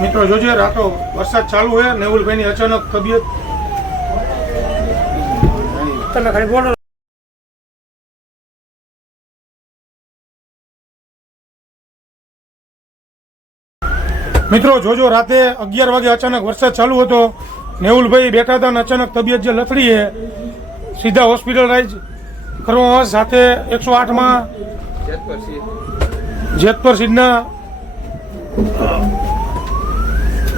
મિત્રો જોજે રાતો વરસાદ ચાલુ હોય નેવુલભાઈની અચાનક તબિયત તમે ખાલી બોલો મિત્રો જોજો રાતે 11 વાગે અચાનક વરસાદ ચાલુ હતો નેવુલભાઈ બેઠા હતા અને અચાનક તબિયત જે લથડી છે સીધા હોસ્પિટલાઇઝ કરવામાં સાથે 108માં જેતપર સીધના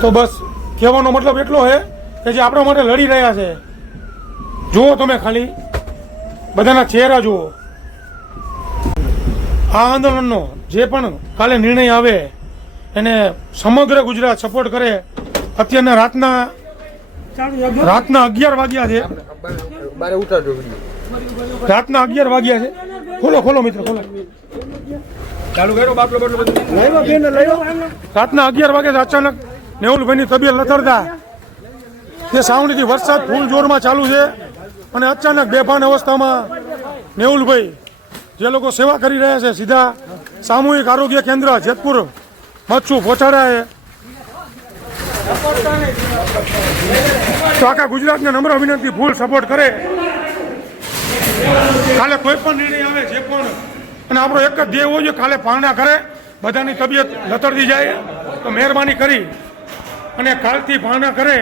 તો બસ કહેવાનો મતલબ એટલો છે કે જે આપણા માટે લડી રહ્યા છે જુઓ તમે ખાલી બધાના ચહેરા જુઓ આ આંદોલનનો જે પણ કાલે નિર્ણય આવે એને સમગ્ર ગુજરાત સપોર્ટ કરે અત્યારના રાતના 11 વાગ્યા છે રાતના 11 વાગ્યા છે ખોલો મિત્રો ખોલો રાતના 11 વાગે અચાનક નેવુલભાઈની તબિયત લથડતા તે સાવણીથી વરસાદ ફૂલ જોરમાં ચાલુ છે અને અચાનક બેભાન અવસ્થામાં નેવુલભાઈ જે લોકો સેવા કરી રહ્યા છે સીધા સામૂહિક આરોગ્ય કેન્દ્ર જેતપુર મચ્છુ પહોંચાડ્યા તો આખા ગુજરાતને નમ્ર વિનંતી ફૂલ સપોર્ટ કરે કાલે કોઈ પણ નિર્ણય આવે જે પણ અને આપણો એક જ ધ્યેય હોવો જોઈએ કાલે પારણા કરે બધાની તબિયત લથડતી જાય તો મહેરબાની કરી અને કાલથી પારણા કરે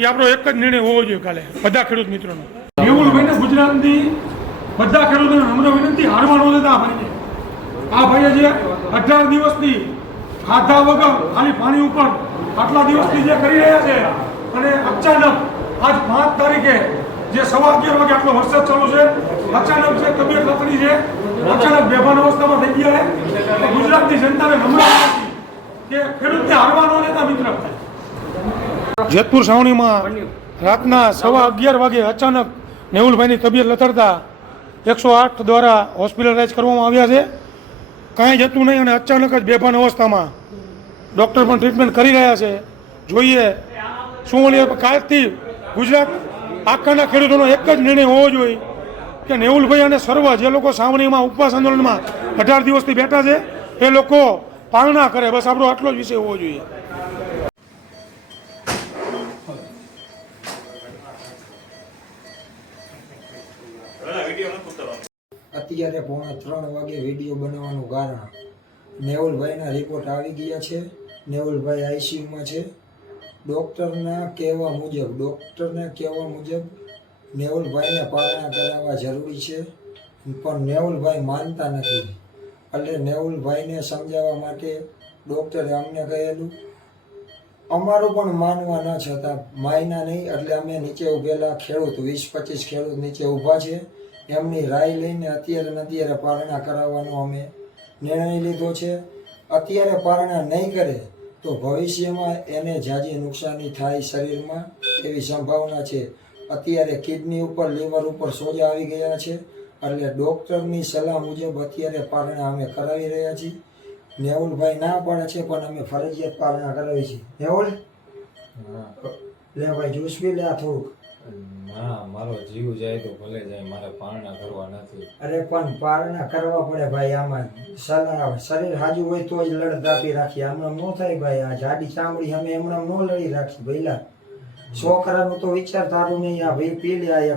એ આપણો એક જ નિર્ણય હોવો જોઈએ કાલે બધા ખેડૂત મિત્રોનો નેવુલભાઈને ગુજરાતની બધા ખેડૂતોને નમ્ર વિનંતી હારવા ન દેતા આ ભાઈએ જે 18 દિવસથી ખાધા વગર ખાલી પાણી ઉપર આટલા દિવસથી જે કરી રહ્યા છે અને અચાનક આજ 5 તારીખે જે 11:15 વાગે આટલો વરસાદ ચાલુ છે અચાનક જે તબિયત લથડી છે અચાનક બેભાન અવસ્થામાં થઈ ગયા છે ગુજરાતની જનતાને નમ્ર કે ખેડૂતને હારવા ન દેતા મિત્ર જેતપુર છાવણીમાં રાતના 11:15 વાગે અચાનક નેવુલભાઈની તબિયત લથડતા 108 દ્વારા હોસ્પિટલાઇઝ કરવામાં આવ્યા છે કાંઈ જતું નહીં અને અચાનક જ બેભાન અવસ્થામાં ડૉક્ટર પણ ટ્રીટમેન્ટ કરી રહ્યા છે જોઈએ શું બોલીએ કાલથી ગુજરાત આખાના ખેડૂતોનો એક જ નિર્ણય હોવો જોઈએ કે નેવુલભાઈ અને સર્વ જે લોકો સાવણીમાં ઉપવાસ આંદોલનમાં 18 દિવસથી બેઠા છે એ લોકો પારણા કરે બસ આપણો આટલો જ વિષય હોવો જોઈએ અત્યારે 2:45 વાગે વિડીયો બનાવવાનું કારણ નેવુલભાઈના રિપોર્ટ આવી ગયા છે નેવુલભાઈ આઈસીયુમાં છે ડૉક્ટરના કહેવા મુજબ નેવુલભાઈને પારણા કરાવવા જરૂરી છે પણ નેવુલભાઈ માનતા નથી એટલે નેવુલભાઈને સમજાવવા માટે ડૉક્ટરે અમને કહેલું અમારું પણ માનવા ન છતાં માયના નહીં એટલે અમે નીચે ઊભેલા ખેડૂત 20-25 ખેડૂત નીચે ઊભા છે એમની રાય લઈને અત્યારે પારણા કરાવવાનો અમે નિર્ણય લીધો છે અત્યારે પારણા નહીં કરે તો ભવિષ્યમાં એને ઝાઝી નુકસાની થાય શરીરમાં એવી સંભાવના છે અત્યારે કિડની ઉપર લીવર ઉપર સોજા આવી ગયા છે એટલે ડૉક્ટરની સલાહ મુજબ અત્યારે પારણા અમે કરાવી રહ્યા છીએ નેવુલભાઈ ના પાડે છે પણ અમે ફરજિયાત પારણા કરાવી છીએ નેવુલ લે ભાઈ જ્યુસ પી લે થોડુંક ના મારો જીવ જાય તો ભલે જાય મારે પારણા કરવા નથી અરે પણ પારણા કરવા પડે ભાઈ આમાં શરીર હાજુ હોય તો જ લડત આપી રાખીએ હમણાં ન થાય ભાઈ આ જાડી ચામડી અમે હમણાં ન લડી રાખી ભઈલા છોકરાનું તો વિચાર તારું નહીં આ ભાઈ પી લે આ